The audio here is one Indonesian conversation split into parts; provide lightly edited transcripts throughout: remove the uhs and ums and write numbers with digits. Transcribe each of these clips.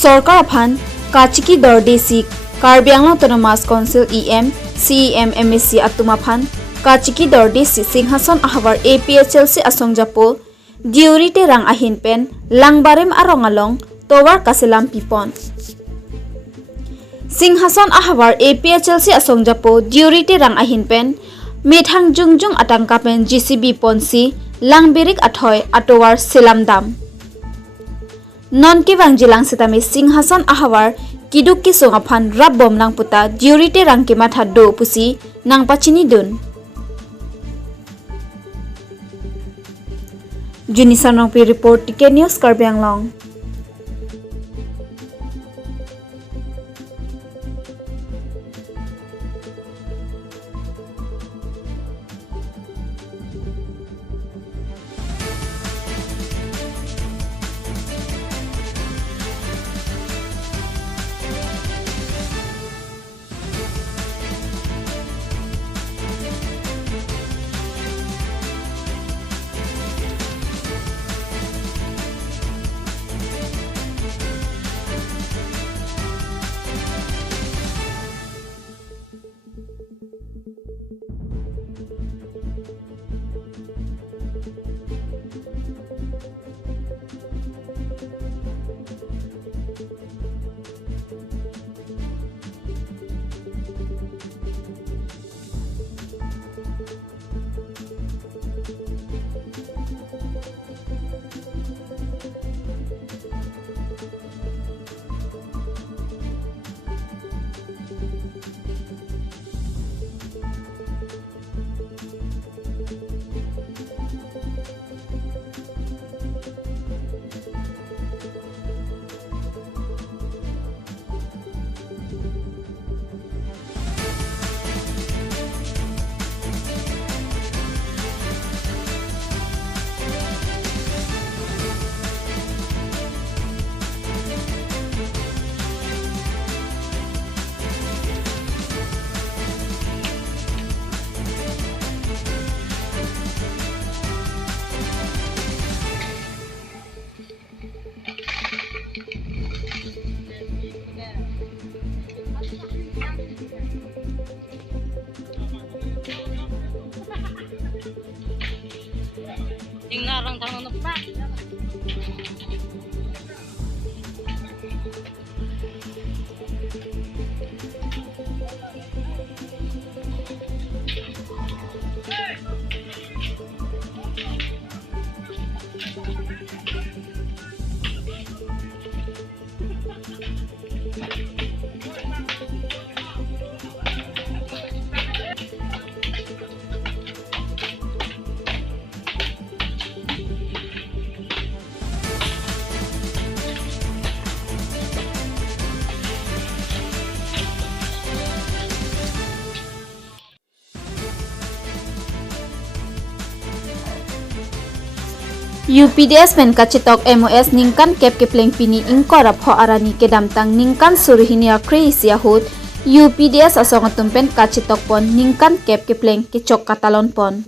Sorkar aphan kachiki dordesik Karbi Anglong Autonomous Council EM CEM MSC atumaphan kachiki dordesi singhason ahawar APHLC asongjapo diurite rang ahin pen langbarem arongalong towar kaselam pipon singhason ahawar APHLC asongjapo diurite rang ahin pen methang jungjung atangka pen GCB ponsi langbirik athoy atowar selamdam non kibang jilang setami singhason ahawar kiduk kisong aphan rab bom lang puta diurite rang kemat haddo pusi nang pachini dun Junisan Rongpi report TK News Karbi Anglong. Yung narang tanong na pa. UPDS men kachitok MOS ningkan kep kepleng pini ingkorap ho arani kedamtang ningkan suruhinia kreisia hut UPDS asongatum pen kachitok pon ningkan kep kepleng kecok katalon pon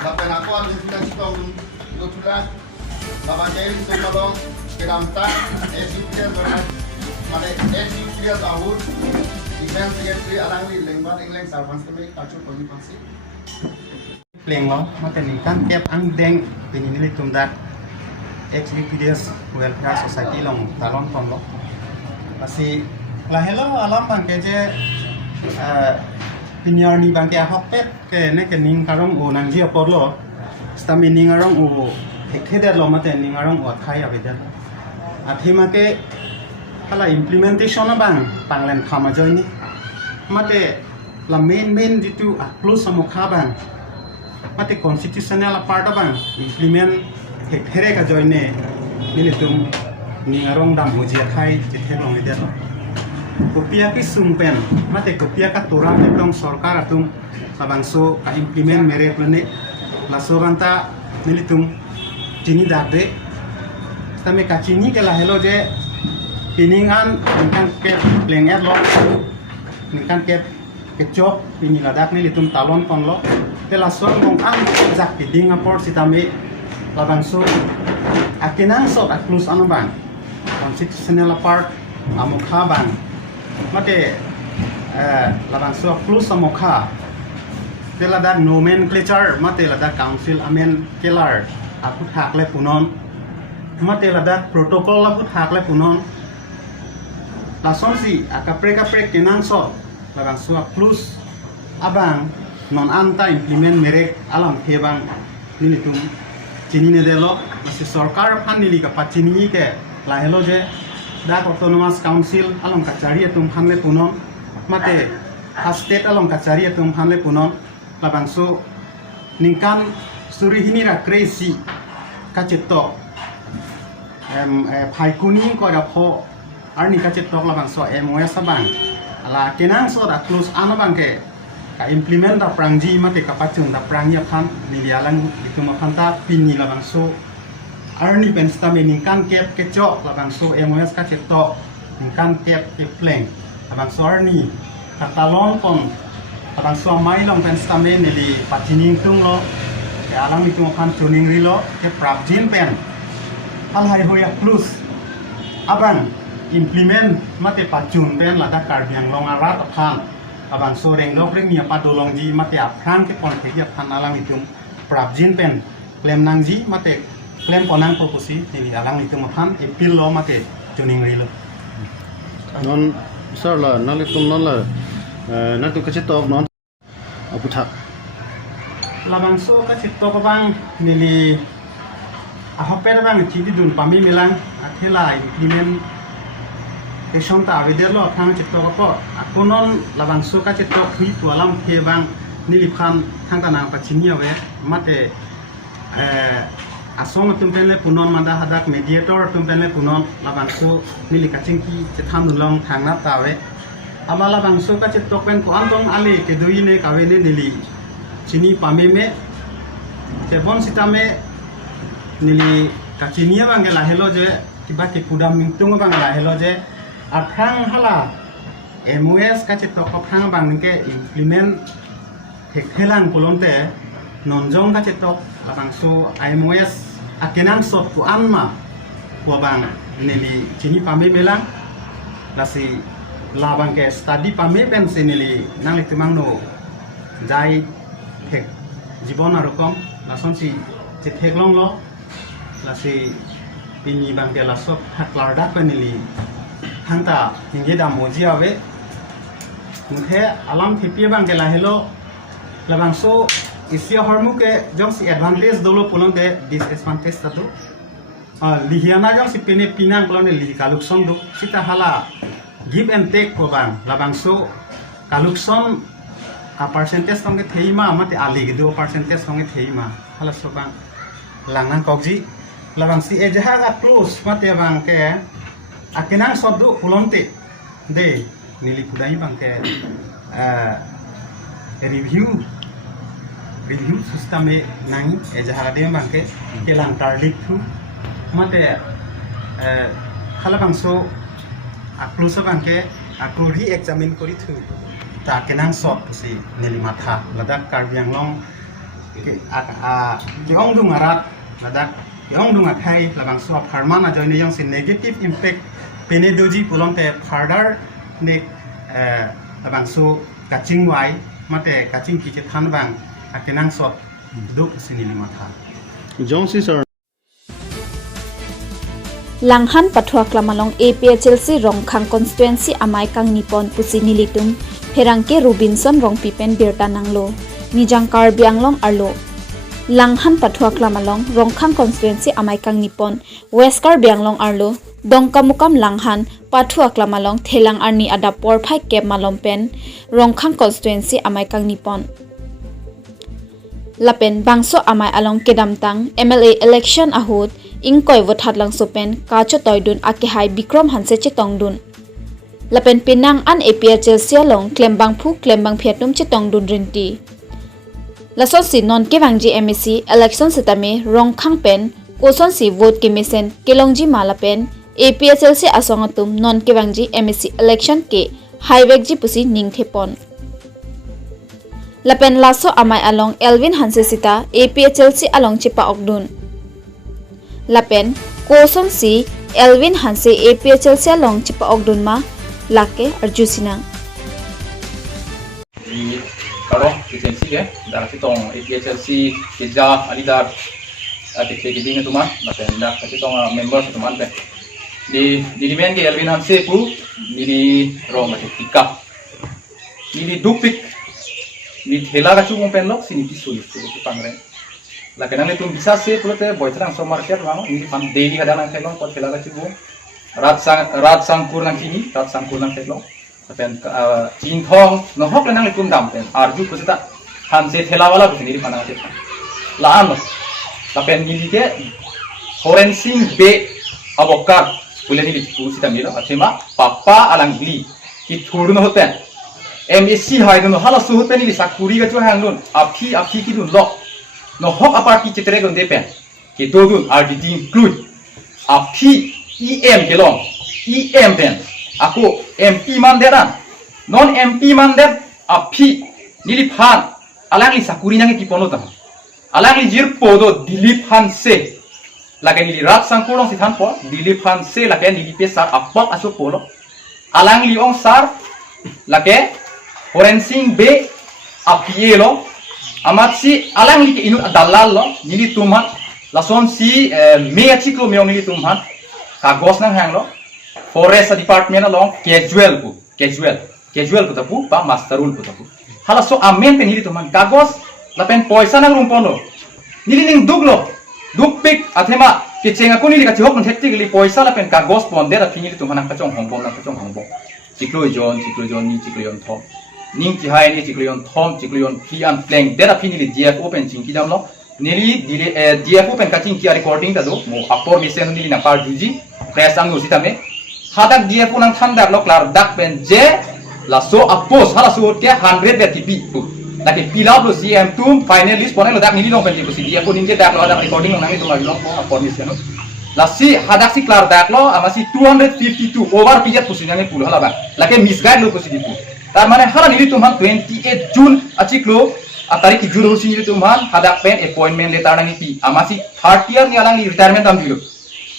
Lapan aku ada sembilan setong lutulah, lapan jadi semalong kedamta, SUPDS bermat, mana SUPDS ahur, Defense Secretary alang li lengban England Sarvans kami kacau kami pasti. Pleng lo, mata ni kan tiap ang deng pinili tumda XBPDS Welfare Society long talon pon lo, masih lah hello alam bang keje pinyar ni bangke ahapet ke ne ke ning karong o nang ji apor stami ning arong o hekheder lo mate ning arong o thai abedar athima ke hala implementation bang panglen khama joini mate la main jitu close samokha bang mate constitutional part bang implement here ka joine nilitum ningarong dam hojia khai jithe long ide lo kopia ki sumpen mate kopia ka tora etong sarkar atum sabangso ka implement mere plane la sobanta nilitum chini dakde tame ka chini ke la helo je piningan ningkan ke plenget lo ningkan ke job pini ladak ni litum talon kon lo te la son mong ang jak piding apor sitame labangso akinang so aklus anabang constitutional part amokha bang mate labangso aklus amokha te ladak nomenclature mate ladak council amen kelar aku thakle punon mate ladak protocol aku thakle punon lason si akapre kenang so lagang suap plus abang non anta implement merek alam hebang nilitum chini ne delo masi sarkar phan nili ka pachini ke lahelo je dak autonomous council alam kachari tum phanle punon mate state alam kachari tum phanle punon labang su ningkan surihini ra crazy kacheto phai kuning ko ra pho arni kacheto labang so MOS abang ala kenang so da close anabang ke ka implement da prangji mate ka pachung da prangya phan nilialang itu maphanta pinni labang so arni pensta me ningkan kep ke chok labang so MOS ka cheto ningkan kep ke pleng labang so arni ka talon kon labang so mai long pensta me nili pachining tung lo ke alang itu maphan tuning rilo ke prabjin pen al hai hoya plus abang implement mate pachun pen lada karbiang long arat aphan abang so reng dok reng nia padolong ji mate aphan ke pon ke aphan alang itum prabjin pen klem nang ji mate klem ponang proposi ni alang itum aphan epil lo mate tuning rilo non sir la nalitum non la na tu kache tok non aputhak labang so ka chitto ko bang nili ahoper bang chidi dun pami melang athela implement Esong ta avider lo thang chitto ko akonon labang so ka chitto khui tualam phe bang niliphan thang tanang pachini awe mate asong tumpele punon manda hadak mediator tumpele punon labang so nili kachingki chetham nulong thangna tawe amala bang so ka chitto pen ko antong ale ke duine kawe ne nili chini pame me tebon sitame nili kachinia bang la helo je kiba ke kudam mingtung bang la helo je athang hala MOS ka chetok athang bang ke implement hekhelang polonte nonjong ka chetok abang su MOS akenang sop ku anma ku bang nili chini pame belang lasi labang ke study pame ben senili nang litimang no jai thek jibon arokom lason si chetheklong lo lasi pini bang ke lasop thaklarda penili hanta hinge da moji awe muthe alam thepie bang ke lahelo labang so isia hormu ke jong si advantage dolo punon de disadvantage tatu lihiana jong si pene pinang punon de lihi kalukson do sita hala give and take ko bang labang so kalukson a percentage tong ke theima mate ali ge do percentage tong ke theima hala so bang langnang kokji labang si ejaha ga close mate bang ke akenang sodu pulonte de nili kudai bang ke review system e nang ejaha de bang ke kelang tarlik thu mate khala bang so aklus bang ke aku re examine kori thu ta kenang sot si nili matha ladak karbiang long ke ong dung arat ladak ong dung athai labang so pharmana joine yang si negative impact penedoji pulonte further ne labang so kaching wai mate kaching ki che than bang akenang sot duk sinili matha jong si sir Langhan Pathua Klamalong APHLC Rongkhang Constituency Amai Kang Nipon Pusi Nilitum Herangke Robinson Rongpipen Birta Nanglo Mijang Karbianglong Arlo Langhan Pathua Klamalong Rongkhang Constituency Amai Kang Nipon West Karbianglong Arlo dongkamukam langhan pathu aklamalong thelang arni ada porphai kep malompen rongkhang constituency amai kang nipon lapen bangso amai along kedamtang MLA election ahut ingkoi votat lang sopen kacho toidun akehai bikrom hanse che tongdun lapen pinang an APR Chelsea long klembang phu klembang phiatnum che tongdun rinti lason si non kewangji MSC election setame rongkhang pen koson si vote kemisen kelongji malapen APR Chelsea asongatum non kewangji MSC election ke highway ji pusi ningthepon lapen laso amai along Elvin Hansesita APR Chelsea along chipa okdun lapen koson si Elvin Hanse APR Chelsea along chipa okdun ma lake arjusinang Karo agency ke dah kita APR Chelsea kerja alidar ada keding itu mah lapen dah kita member teman deh di main ke Elvin Hanse pu di rong macam tika di dupik di thela ka chungong pen lok sini pisu itu pangren la kenang itu bisa se pulote boy terang so market lang ini pan daily kada nang thelong pot thela ka chungong rat sang kurang kini rat sang kurang thelong pen chin thong no hok nang likum dam pen arju kusita han se thela wala sini panang te la an la pen ni ke forensic be abokat pule ni kusita milo athema papa alang gli ki thurno hoten MSC hai no hala suhut pen ni sakuri ga chu hang nun aphi ki dun lo no hok apart ki chitre gon depen ki do dun are the include aphi EM kelong EM pen aku MP man deran non MP man der aphi nili phan alang li sakuri nang ki pono ta alang li jir podo Dilip Hanse lage nili rat sangkurong si than po Dilip Hanse lage nili pe sar apak aso polo alang li ong sar lage forensic be apielo amat si alang li inu dalal lo nili tuman lason si me achiklo meong nili tuman kagos nang hang lo forest department along casual pu tapu pa masterul pu tapu hala so amen pe nili tuman kagos lapen poisa nang rumpono nili ning duglo dupik athema kichenga ko nili ka chihok non thekti li poisa lapen kagos ponde ra nili tuman ka chong hongbong na ka chong hongbong ciklojon ni ciklojon thom ning ki hai ni ciklion thom ciklion pian plank dera pini li DF open ching ki jamlo nili DF open ka ching ki recording ta do mo upor mission nili na par juji press ang usita me hadak DF nang thandar lo klar dak pen je la so apos hala so ke 100 de tipi tu laki pilap lo CM tum finalist pone lo dak nili lo pen ti si DF ninje dak lo ada recording nang itu lo upor mission la si hadak si klar dak lo amasi 252 over pijat pusinane pul hala ba laki misguide lo pusi dipu tar mane hala nili tumhan 28 June achiklo atari ki juru sini tumhan hadak pen appointment letter nang iti amasi 30 year ni alang ni retirement am dilo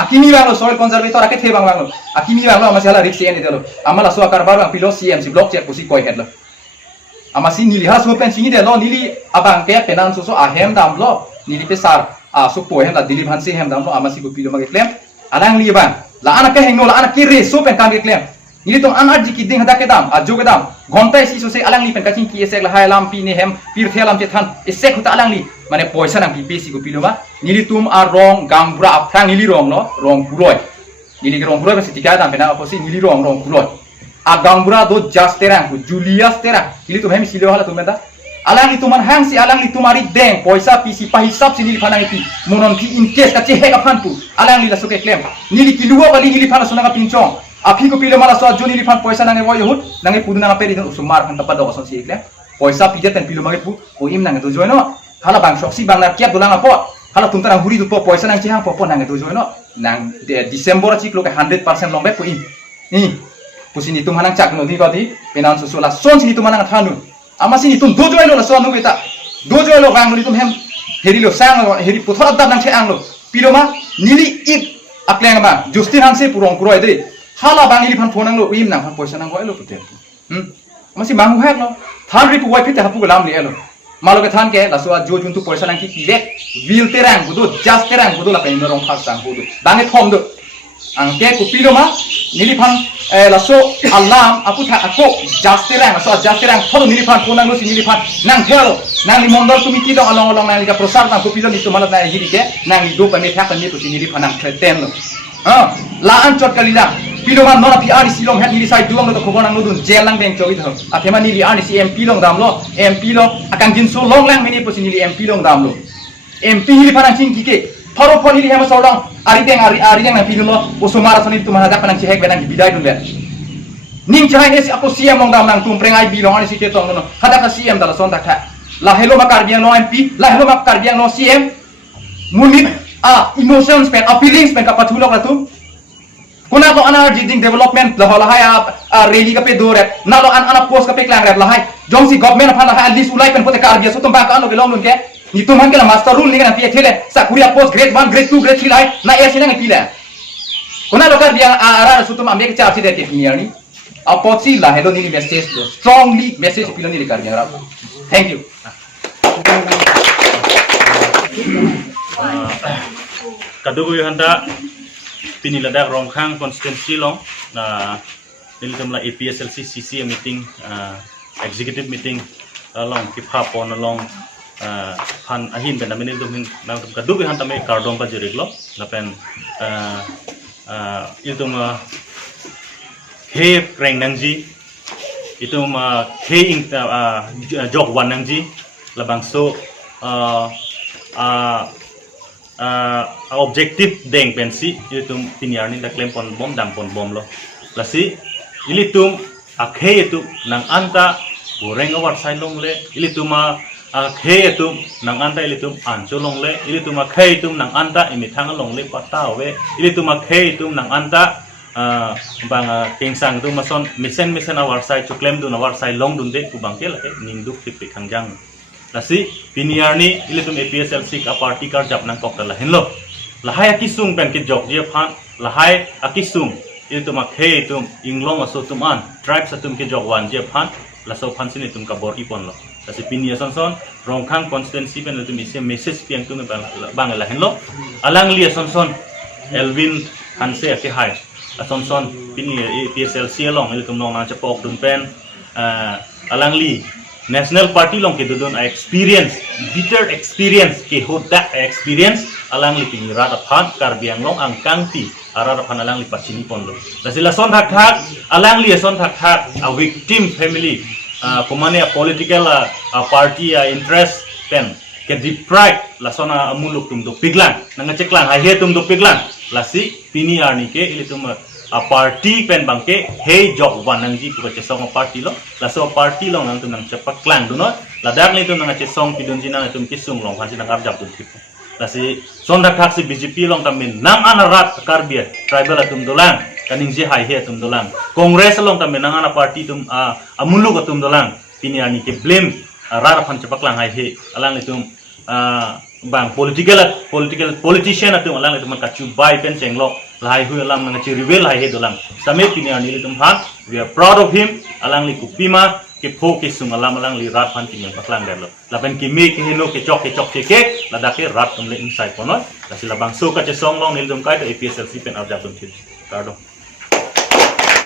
akimi banglo soil conservator ake the banglo akimi banglo amasi hala risk en dilo amala so akar bar pilo CMC block check pusi koi headlo amasi nili hala so pen singi de lo nili abang ke penan so ahem dam lo nili pe sar so po hen la Dilip Hanse hem dam lo amasi ko pilo mage claim alang li bang la anak ke hengno la anak ki re so pen kan ge claim nili tong anak jiki ding hadak kedam ajo kedam gontai si so se alang li pen kacing ki esek la hai lam pi ne hem pir thelam che than esek huta alang li mane poisa nang pi si ko pilo ba nili tum a rong gangbra apthang nili rong no rong puroi nili rong puroi se tika dam pena aposi nili rong puroi a gangbra do just terang Julius terang nili tum hem silo hala tum benda alang li tuman hang si alang li tumari deng poisa pi si pa hisap si nili phanang pi monon ki in case ka che he ka phan pu alang li la so ke claim nili kiluwa bali nili phana sona ka pinchong api ko pilo mala so juni lifan poisa nange boy hut nange pudu nang peri don usumar kan tapada oson si ikle poisa pijet pen pilo mage pu o im nange do joino hala bang soksi bang na kiap dolang apo hala tuntara huri du po poisa nang chihang po nange do joino nang December chiklo ke 100% lombe po im ni pusini tum hanang chak no di godi penan susula son sini tum hanang thanu amasi ni tum do joino la so no beta do joino bang ni tum hem heri lo sang heri puthora dab nang che ang lo pilo ma nili ip akleng ba Justin Hanse purong puroi de hala bang ili phan phonang lo im nang phan poisa nang goi lo putel masi mangu hek lo than ri pu wai phite hapu lam ni elo malo ke than ke la so jo jun tu poisa nang ki pilek vil terang budo just terang budo la pen rong khas sang budo dange thom do ang ke ku pilo ma nili phan la so alam apu tha ako just terang so just terang thodo nili phan phonang lo si nili phan nang thelo nang ni mondol tumi ki dong along along nang li ka prosar nang ku pilo ni tu malat na hiri ke nang ni do pa me thak pa me tu si nili phan nang ten lo laan chot kalila pilongan nona pi ani silong het ni sai duang lo khobon ang nudun jail lang beng chogi thong athema ni li ani si MP long dam lo MP lo akang jin so long lang mini posin ni MP long dam lo MP hi panang ching kike thoro phoni li hema sodang ari deng na pilon lo usumara soni tumana da panang chehek benang bidai dun le ning chai ne si apo CM long dam lang tum prengai bilong ani si ke tong no khada ka CM dala son takha la hello makar biang no MP la hello makar biang no CM munit emotions pen feelings pen ka pathulok la tum kuna lo ana jiding development la hai rally ka pe dore na lo ana post ka pe klang rap la hai jong si government apha la hai list ulai pen pote kar dia so tum ba ka no belong lun ke ni tum han ke la master rule ni na pe thele sa kuria post grade 1 grade 2 grade 3 lai na e sinang pila kuna lo kar dia ara so tum ambe ke cha si de ke ni apochi la hello ni message do strongly message pilon ni kar dia rap thank you kadugo handa pinilada rongkhang constituency long nilitamla APSLC CCM meeting executive meeting long kipha pon long han ahin ben aminil dum nang kadugo handa me kardom pa jiriglo lapen itum he kreng nangji itum he ing jog wan nangji labang so objective deng pensi ilitum pinyarni da claim pon bom dam pon bom lo lasi ilitum akhe itu nang anta goreng awar sai long le ilitum akhe itu nang anta ilitum ancho long le ilitum akhe itu nang anta imithang long le pata we ilitum akhe itu nang anta bang kengsang tu mason misen awar sai to claim du awar sai long dun de ku bangke la ningduk tip khangjang lasi pinyarni ilitum APSLC ka party kar jap nang kok la henlo lahai akisung pen ki jok je phan lahai akisung ilitum akhe itum inglong aso tuman tribes atum ki jok wan je phan laso phan sin itum ka bor ipon lo lasi pinya son rongkhang constituency pen ilitum ise message piang tu bang la henlo alang li son Elvin hanse ake hai son pinya APSLC long ilitum nong na chapok dun pen alang li National Party long ke dudun experience bitter experience ke hoda experience alang li pini rata phan kar biang long ang kangti arara phan alang li pachini pondo lasila son thak alang li son thak a victim family kumane a political party interest pen ke deprive la sona amuluk tum do piglan nanga cheklan ha he tum do piglan lasi pini arni ke ilitum a party pen bangke hey jok wanangji ko chesong party lo laso party lo nang tunang cepak klang duno ladak ni tunang chesong pidun jina tum kisung long hansi nang arjap dun tipo lasi sonda kaksi BJP long tamin nang anarat karbia tribal atum dolang kaning je hai he tum dolang congress long tamin nang ana party tum amulu ko tum dolang pini ani ke blame rar phan cepak lang hai he alang itum bang politician atum alang itum kachu bai pen cenglo lahai hu alam nang chi reveal hai he dolang same pini ani litum han we are proud of him alang li kupima ke pho ke sung alam li rat phan ting paklang delo lapen ki me ke hino ke chok ke lada ke rat tum le inside pono la sila bang so ka che song long nil dum kai to APSLC pen arjap dum chi kardo